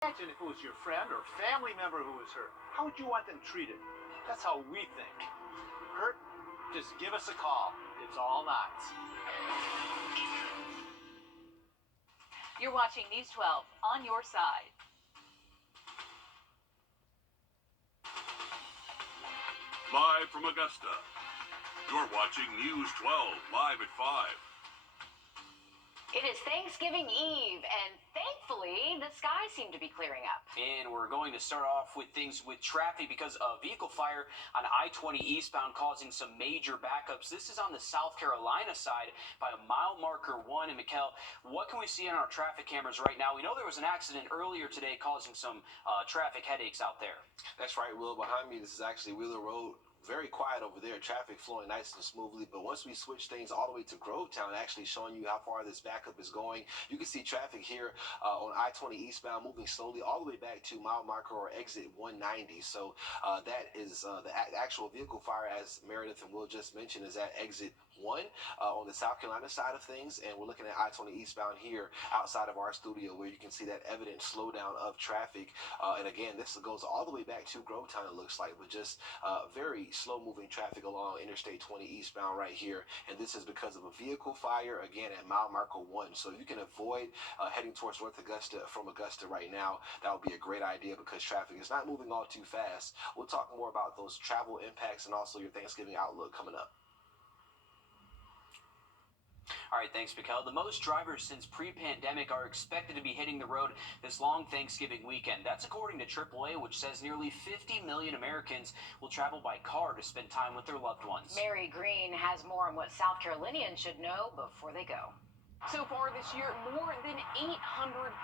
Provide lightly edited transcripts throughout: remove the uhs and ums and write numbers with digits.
Imagine if it was your friend or family member who was hurt. How would you want them treated? That's how we think. Hurt? Just give us a call. It's all nights. You're watching News 12 on your side. Live from Augusta, you're watching News 12 live at 5. It is Thanksgiving Eve, and thankfully, the skies seem to be clearing up. And we're going to start off with things with traffic because a vehicle fire on I-20 eastbound causing some major backups. This is on the South Carolina side by a mile marker 1. And Mikkel, what can we see on our traffic cameras right now? We know there was an accident earlier today causing some traffic headaches out there. That's right, Will. Behind me, this is actually Wheeler Road. Very quiet over there, traffic flowing nice and smoothly. But once we switch things all the way to Grovetown, actually showing you how far this backup is going, you can see traffic here on I-20 eastbound moving slowly all the way back to mile marker or exit 190. So that is the actual vehicle fire, as Meredith and Will just mentioned, is at exit 1 on the South Carolina side of things. And we're looking at I-20 eastbound here outside of our studio where you can see that evident slowdown of traffic. And again, this goes all the way back to Grovetown, it looks like, but just very slow-moving traffic along Interstate 20 eastbound right here, and this is because of a vehicle fire, again, at mile marker 1. So if you can avoid heading towards North Augusta from Augusta right now, that would be a great idea because traffic is not moving all too fast. We'll talk more about those travel impacts and also your Thanksgiving outlook coming up. All right, thanks, Mikkel. The most drivers since pre-pandemic are expected to be hitting the road this long Thanksgiving weekend. That's according to AAA, which says nearly 50 million Americans will travel by car to spend time with their loved ones. Mary Green has more on what South Carolinians should know before they go. So far this year, more than 800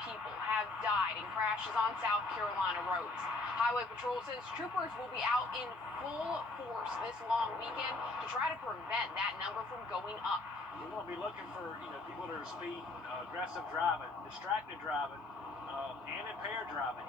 people have died in crashes on South Carolina roads. Highway Patrol says troopers will be out in full force this long weekend to try to prevent that number from going up. We want to be looking for people that are speeding, aggressive driving, distracted driving, and impaired driving.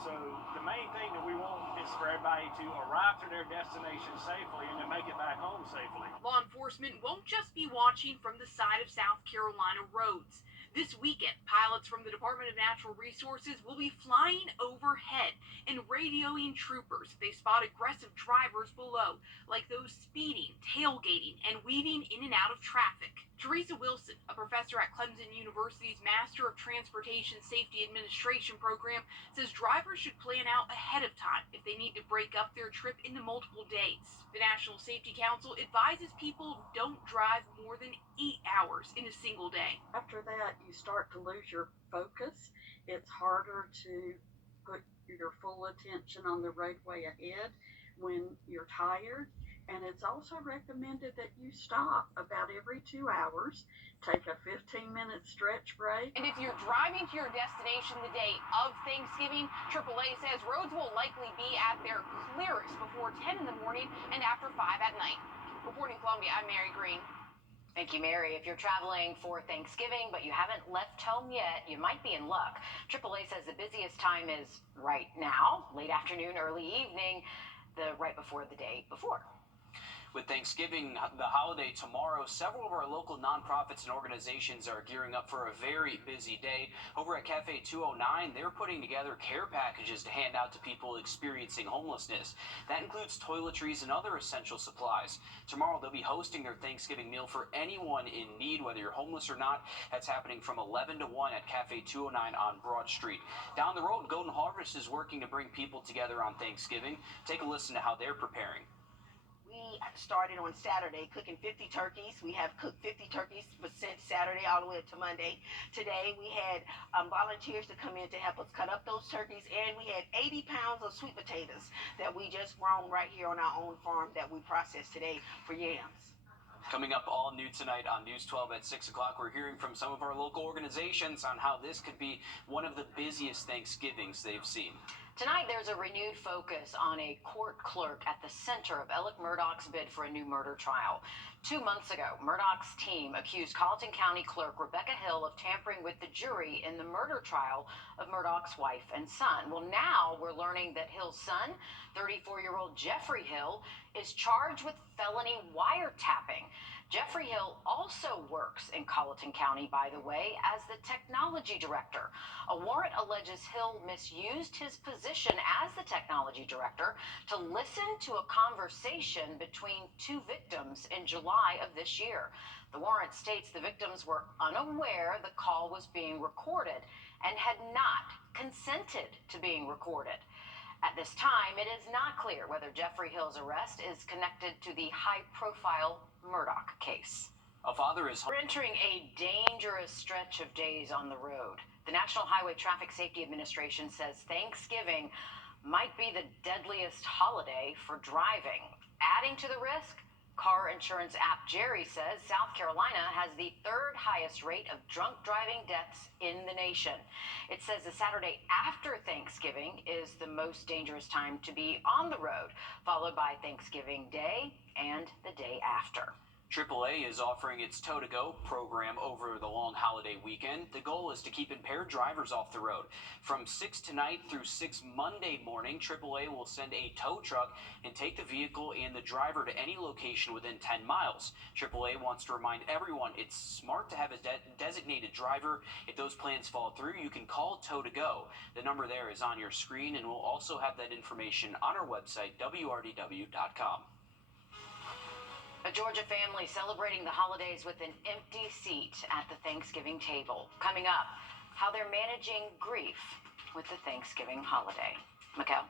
So the main thing that we want is for everybody to arrive to their destination safely and to make it back home safely. Law enforcement won't just be watching from the side of South Carolina roads. This weekend, pilots from the Department of Natural Resources will be flying overhead and radioing troopers if they spot aggressive drivers below, like those speeding, tailgating, and weaving in and out of traffic. Teresa Wilson, a professor at Clemson University's Master of Transportation Safety Administration program, says drivers should plan out ahead of time if they need to break up their trip into multiple days. The National Safety Council advises people don't drive more than 8 hours in a single day. After that, you start to lose your focus. It's harder to put your full attention on the roadway ahead when you're tired. And it's also recommended that you stop about every 2 hours, take a 15-minute stretch break. And if you're driving to your destination the day of Thanksgiving, AAA says roads will likely be at their clearest before 10 in the morning and after 5 at night. Reporting Columbia, I'm Mary Green. Thank you, Mary. If you're traveling for Thanksgiving but you haven't left home yet, you might be in luck. AAA says the busiest time is right now, late afternoon, early evening, right before the day before. With Thanksgiving, the holiday tomorrow, several of our local nonprofits and organizations are gearing up for a very busy day. Over at Cafe 209, they're putting together care packages to hand out to people experiencing homelessness. That includes toiletries and other essential supplies. Tomorrow, they'll be hosting their Thanksgiving meal for anyone in need, whether you're homeless or not. That's happening from 11 to 1 at Cafe 209 on Broad Street. Down the road, Golden Harvest is working to bring people together on Thanksgiving. Take a listen to how they're preparing. We started on Saturday cooking 50 turkeys. We have cooked 50 turkeys since Saturday all the way up to Monday. Today we had volunteers to come in to help us cut up those turkeys, and we had 80 pounds of sweet potatoes that we just grown right here on our own farm that we processed today for yams. Coming up all new tonight on News 12 at 6 o'clock, we're hearing from some of our local organizations on how this could be one of the busiest Thanksgivings they've seen. Tonight, there's a renewed focus on a court clerk at the center of Alec Murdaugh's bid for a new murder trial. 2 months ago, Murdoch's team accused Colleton County Clerk Rebecca Hill of tampering with the jury in the murder trial of Murdoch's wife and son. Well, now we're learning that Hill's son, 34-year-old Jeffrey Hill, is charged with felony wiretapping. Jeffrey Hill also works in Colleton County, by the way, as the technology director. A warrant alleges Hill misused his position as the technology director to listen to a conversation between two victims in July of this year. The warrant states the victims were unaware the call was being recorded and had not consented to being recorded. At this time, it is not clear whether Jeffrey Hill's arrest is connected to the high-profile Murdoch case. A father is We're entering a dangerous stretch of days on the road. The National Highway Traffic Safety Administration says Thanksgiving might be the deadliest holiday for driving. Adding to the risk, car insurance app Jerry says South Carolina has the third highest rate of drunk driving deaths in the nation. It says the Saturday after Thanksgiving is the most dangerous time to be on the road, followed by Thanksgiving Day and the day after. AAA is offering its Tow-to-Go program over the long holiday weekend. The goal is to keep impaired drivers off the road. From 6 tonight through 6 Monday morning, AAA will send a tow truck and take the vehicle and the driver to any location within 10 miles. AAA wants to remind everyone it's smart to have a designated driver. If those plans fall through, you can call Tow-to-Go. The number there is on your screen, and we'll also have that information on our website, wrdw.com. A Georgia family celebrating the holidays with an empty seat at the Thanksgiving table. Coming up, how they're managing grief with the Thanksgiving holiday. Mikkel?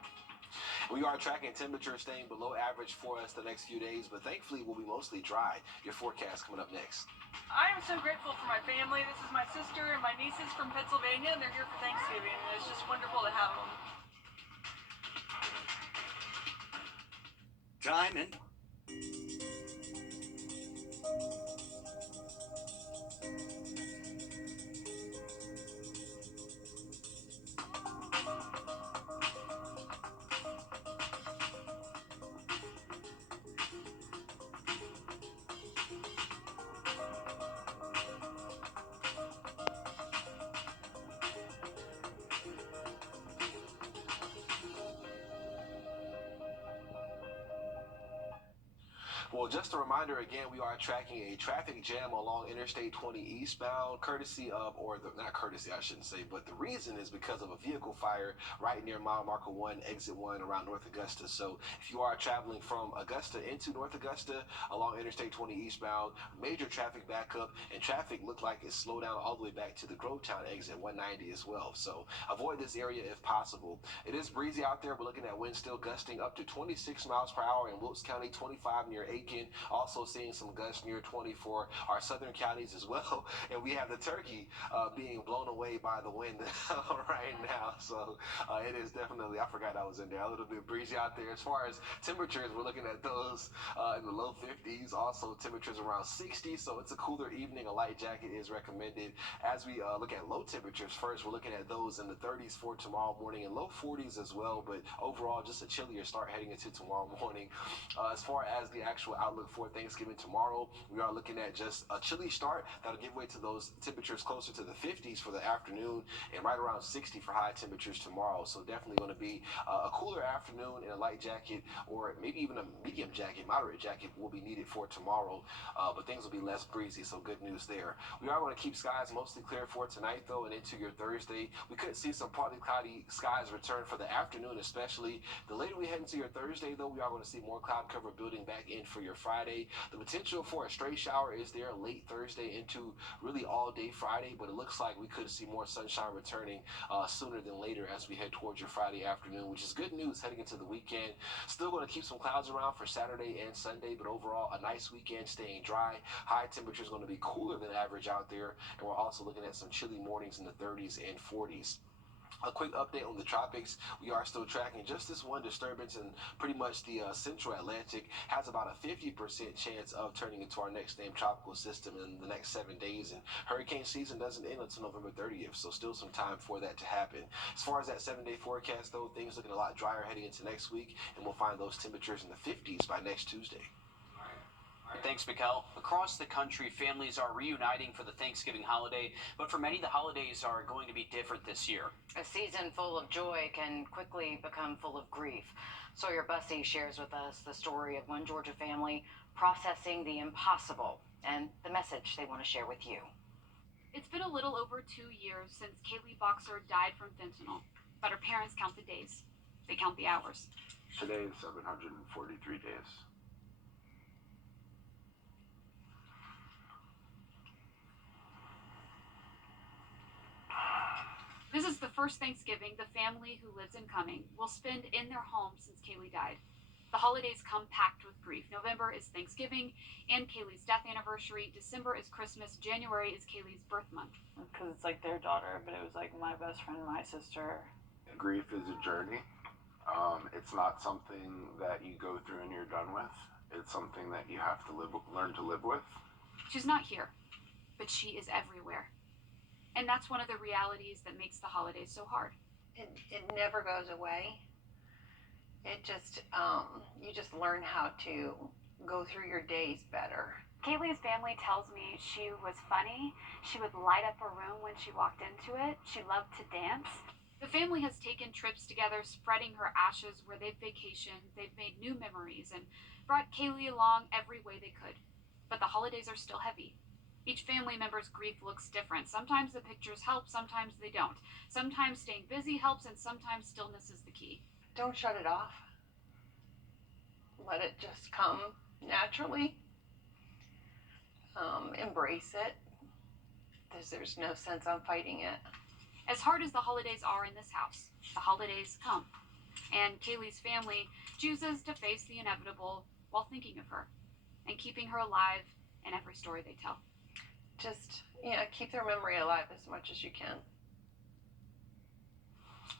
We are tracking temperatures staying below average for us the next few days, but thankfully we'll be mostly dry. Your forecast coming up next. I am so grateful for my family. This is my sister and my nieces from Pennsylvania, and they're here for Thanksgiving, and it's just wonderful to have them. Diamond. Well, just a reminder again, we are tracking a traffic jam along Interstate 20 eastbound, courtesy of, or the, not courtesy, I shouldn't say, but the reason is because of a vehicle fire right near mile marker 1, exit 1 around North Augusta. So if you are traveling from Augusta into North Augusta along Interstate 20 eastbound, major traffic backup, and traffic looked like it's slowed down all the way back to the Grovetown exit 190 as well. So avoid this area if possible. It is breezy out there. We're looking at winds still gusting up to 26 miles per hour in Wilkes County, 25 near Aiken. Also seeing some gusts near 20 for our southern counties as well. And we have the turkey being blown away by the wind right now. So it is definitely, I forgot I was in there, a little bit breezy out there. As far as temperatures, we're looking at those in the low 50s. Also temperatures around 60. So it's a cooler evening. A light jacket is recommended. As we look at low temperatures first, we're looking at those in the 30s for tomorrow morning and low 40s as well. But overall, just a chillier start heading into tomorrow morning. As far as the actual outlook for Thanksgiving tomorrow, we are looking at just a chilly start that'll give way to those temperatures closer to the 50s for the afternoon and right around 60 for high temperatures tomorrow. So definitely going to be a cooler afternoon, and a light jacket or maybe even a medium jacket, moderate jacket will be needed for tomorrow, but things will be less breezy, so good news there. We are going to keep skies mostly clear for tonight though, and into your Thursday. We could see some partly cloudy skies return for the afternoon, especially. The later we head into your Thursday though, we are going to see more cloud cover building back in for your Friday. The potential for a stray shower is there late Thursday into really all day Friday, but it looks like we could see more sunshine returning sooner than later as we head towards your Friday afternoon, which is good news heading into the weekend. Still going to keep some clouds around for Saturday and Sunday, but overall a nice weekend, staying dry. High temperatures going to be cooler than average out there, and we're also looking at some chilly mornings in the 30s and 40s. A quick update on the tropics. We are still tracking just this one disturbance, and pretty much the central Atlantic has about a 50% chance of turning into our next named tropical system in the next 7 days. And hurricane season doesn't end until November 30th, so still some time for that to happen. As far as that 7-day forecast, though, things looking a lot drier heading into next week, and we'll find those temperatures in the 50s by next Tuesday. All Thanks, Mikkel. Across the country, families are reuniting for the Thanksgiving holiday, but for many, the holidays are going to be different this year. A season full of joy can quickly become full of grief. Sawyer Bussey shares with us the story of one Georgia family processing the impossible and the message they want to share with you. It's been a little over 2 years since Kaylee Boxer died from fentanyl, but her parents count the days. They count the hours. Today is 743 days. This is the first Thanksgiving the family who lives in Cumming will spend in their home since Kaylee died. The holidays come packed with grief. November is Thanksgiving and Kaylee's death anniversary. December is Christmas. January is Kaylee's birth month. Because it's like their daughter, but it was like my best friend, my sister. Grief is a journey. It's not something that you go through and you're done with. It's something that you have to learn to live with. She's not here, but she is everywhere. And that's one of the realities that makes the holidays so hard. It never goes away. It just, you just learn how to go through your days better. Kaylee's family tells me she was funny. She would light up a room when she walked into it. She loved to dance. The family has taken trips together, spreading her ashes where they've vacationed. They've made new memories and brought Kaylee along every way they could. But the holidays are still heavy. Each family member's grief looks different. Sometimes the pictures help, sometimes they don't. Sometimes staying busy helps, and sometimes stillness is the key. Don't shut it off. Let it just come naturally. Embrace it. There's no sense on fighting it. As hard as the holidays are in this house, the holidays come. And Kaylee's family chooses to face the inevitable while thinking of her and keeping her alive in every story they tell. Just, keep their memory alive as much as you can.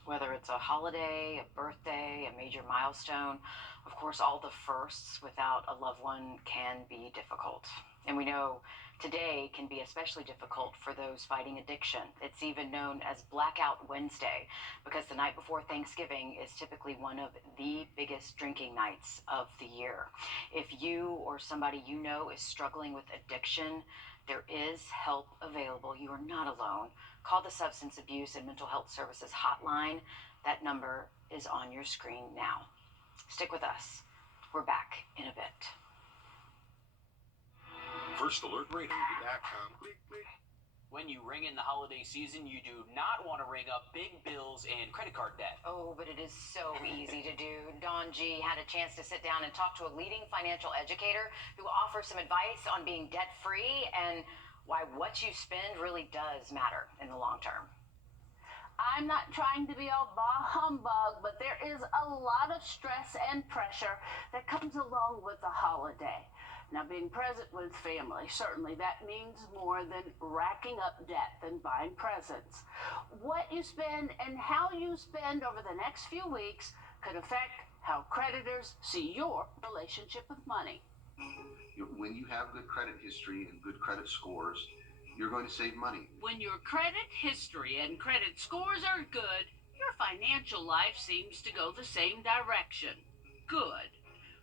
Whether it's a holiday, a birthday, a major milestone, of course, all the firsts without a loved one can be difficult. And we know today can be especially difficult for those fighting addiction. It's even known as Blackout Wednesday because the night before Thanksgiving is typically one of the biggest drinking nights of the year. If you or somebody you know is struggling with addiction, there is help available. You are not alone. Call the Substance Abuse and Mental Health Services hotline. That number is on your screen now. Stick with us. We're back in a bit. First Alert Radio. When you ring in the holiday season, you do not want to ring up big bills and credit card debt. Oh, but it is so easy to do. Dawn G had a chance to sit down and talk to a leading financial educator who offers some advice on being debt-free and why what you spend really does matter in the long term. I'm not trying to be all bah humbug, but there is a lot of stress and pressure that comes along with the holiday. Now, being present with family, certainly that means more than racking up debt and buying presents. What you spend and how you spend over the next few weeks could affect how creditors see your relationship with money. When you have good credit history and good credit scores, you're going to save money. When your credit history and credit scores are good, your financial life seems to go the same direction. Good.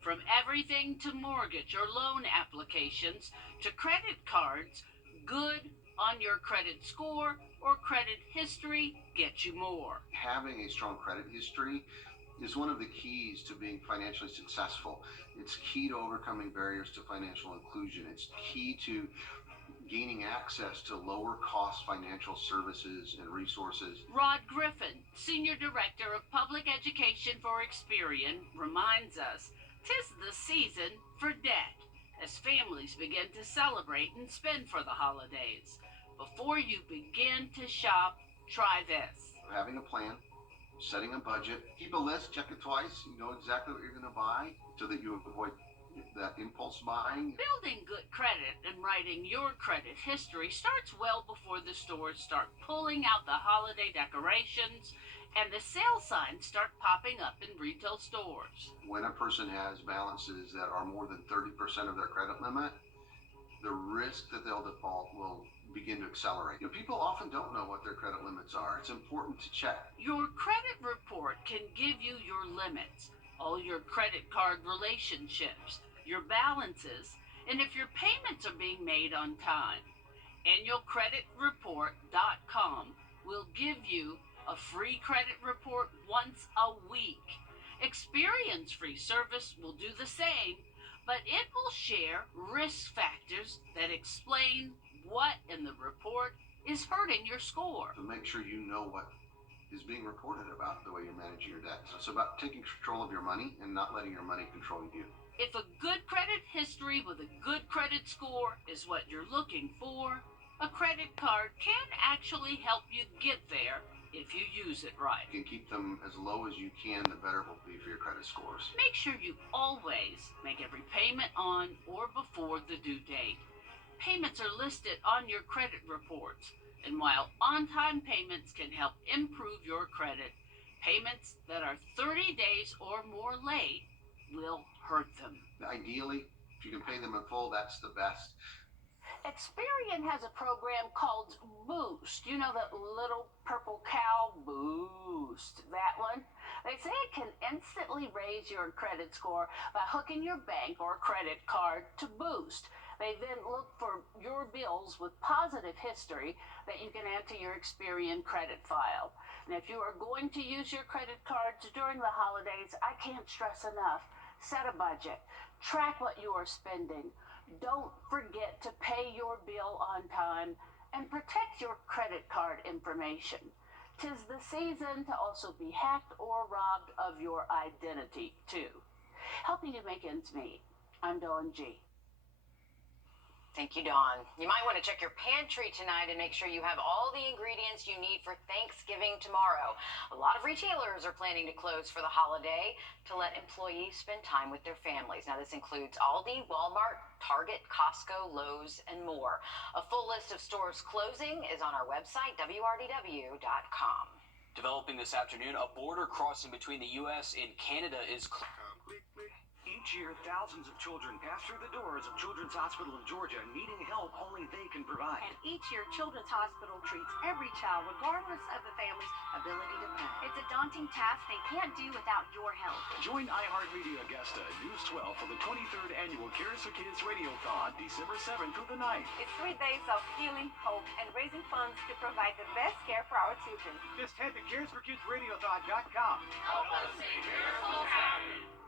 From everything to mortgage or loan applications to credit cards, good on your credit score or credit history gets you more. Having a strong credit history is one of the keys to being financially successful. It's key to overcoming barriers to financial inclusion. It's key to gaining access to lower cost financial services and resources. Rod Griffin, Senior Director of Public Education for Experian, reminds us 'tis the season for debt as families begin to celebrate and spend for the holidays. Before you begin to shop, try this. Having a plan, setting a budget, keep a list, check it twice, you know exactly what you're going to buy so that you avoid that impulse buying. Building good credit and writing your credit history starts well before the stores start pulling out the holiday decorations and the sale signs start popping up in retail stores. When a person has balances that are more than 30% of their credit limit, the risk that they'll default will begin to accelerate. People often don't know what their credit limits are. It's important to check. Your credit report can give you your limits, all your credit card relationships, your balances, And if your payments are being made on time, annualcreditreport.com will give you a free credit report once a week. Experience-free service will do the same, but it will share risk factors that explain what in the report is hurting your score. So make sure you know what is being reported about the way you're managing your debt. So it's about taking control of your money and not letting your money control you. If a good credit history with a good credit score is what you're looking for, a credit card can actually help you get there if you use it right. You can keep them as low as you can, the better it will be for your credit scores. Make sure you always make every payment on or before the due date. Payments are listed on your credit reports, and while on-time payments can help improve your credit, payments that are 30 days or more late will hurt them. Ideally, if you can pay them in full, that's the best. Experian has a program called Boost. You know that little purple cow? Boost. That one? They say it can instantly raise your credit score by hooking your bank or credit card to Boost. They then look for your bills with positive history that you can add to your Experian credit file. And if you are going to use your credit cards during the holidays, I can't stress enough. Set a budget. Track what you are spending. Don't forget to pay your bill on time and protect your credit card information. 'Tis the season to also be hacked or robbed of your identity, too. Helping you make ends meet. I'm Dawn G. Thank you, Dawn. You might want to check your pantry tonight and make sure you have all the ingredients you need for Thanksgiving tomorrow. A lot of retailers are planning to close for the holiday to let employees spend time with their families. Now, this includes Aldi, Walmart, Target, Costco, Lowe's, and more. A full list of stores closing is on our website, wrdw.com. Developing this afternoon, a border crossing between the U.S. and Canada is Each year, thousands of children pass through the doors of Children's Hospital in Georgia needing help only they can provide. And each year, Children's Hospital treats every child regardless of the family's ability to pay. It's a daunting task they can't do without your help. Join iHeartRadio Augusta at News 12 for the 23rd Annual Cares for Kids Radiothon, December 7th through the 9th. It's 3 days of healing, hope, and raising funds to provide the best care for our children. Just head to caresforkidsradiothon.com. Help us make miracles happen.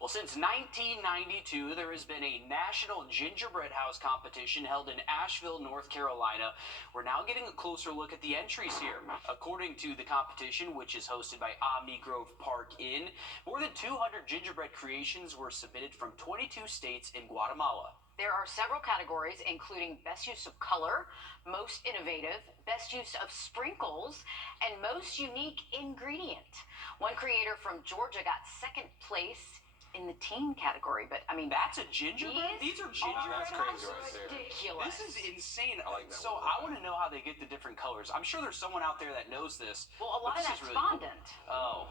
Well, since 1992, there has been a national gingerbread house competition held in Asheville, North Carolina. We're now getting a closer look at the entries here. According to the competition, which is hosted by Omni Grove Park Inn, more than 200 gingerbread creations were submitted from 22 states in Guatemala. There are several categories, including best use of color, most innovative, best use of sprinkles, and most unique ingredient. One creator from Georgia got second place in the teen category, but I mean, that's a gingerbread? These are gingerbread That's crazy right there. Ridiculous. This is insane. I like that so one. I want to know how they get the different colors. I'm sure there's someone out there that knows this. Well, a lot of but this that's is really cool. fondant. Oh,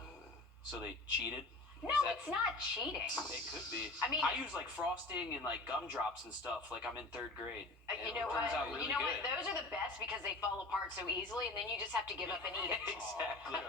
so they cheated? No, it's not cheating. It could be. I mean, I use like frosting and like gumdrops and stuff. Like I'm in 3rd grade. You know what? Really what? Those are the best because they fall apart so easily, and then you just have to give up and eat it. Exactly.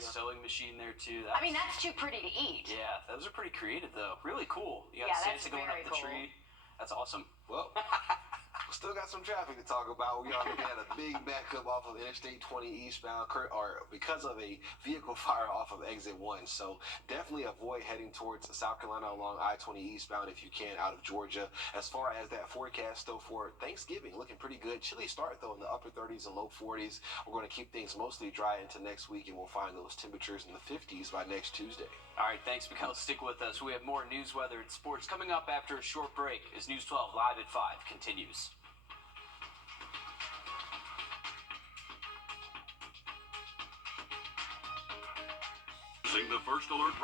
Sewing machine there too. I mean, that's too pretty to eat. Yeah, those are pretty creative though. Really cool. You got that's Santa going up very the cool. tree. That's awesome. Well, we still got some traffic to talk about. We are looking at a big backup off of Interstate 20 eastbound, or because of a vehicle fire off of Exit 1. So definitely avoid heading towards South Carolina along I-20 eastbound if you can out of Georgia. As far as that forecast, though, for Thanksgiving, looking pretty good. Chilly start, though, in the upper 30s and low 40s. We're going to keep things mostly dry into next week, and we'll find those temperatures in the 50s by next Tuesday. All right, thanks, Mikhail. Stick with us. We have more news, weather, and sports coming up after a short break as News 12 Live at 5 continues. Using the First Alert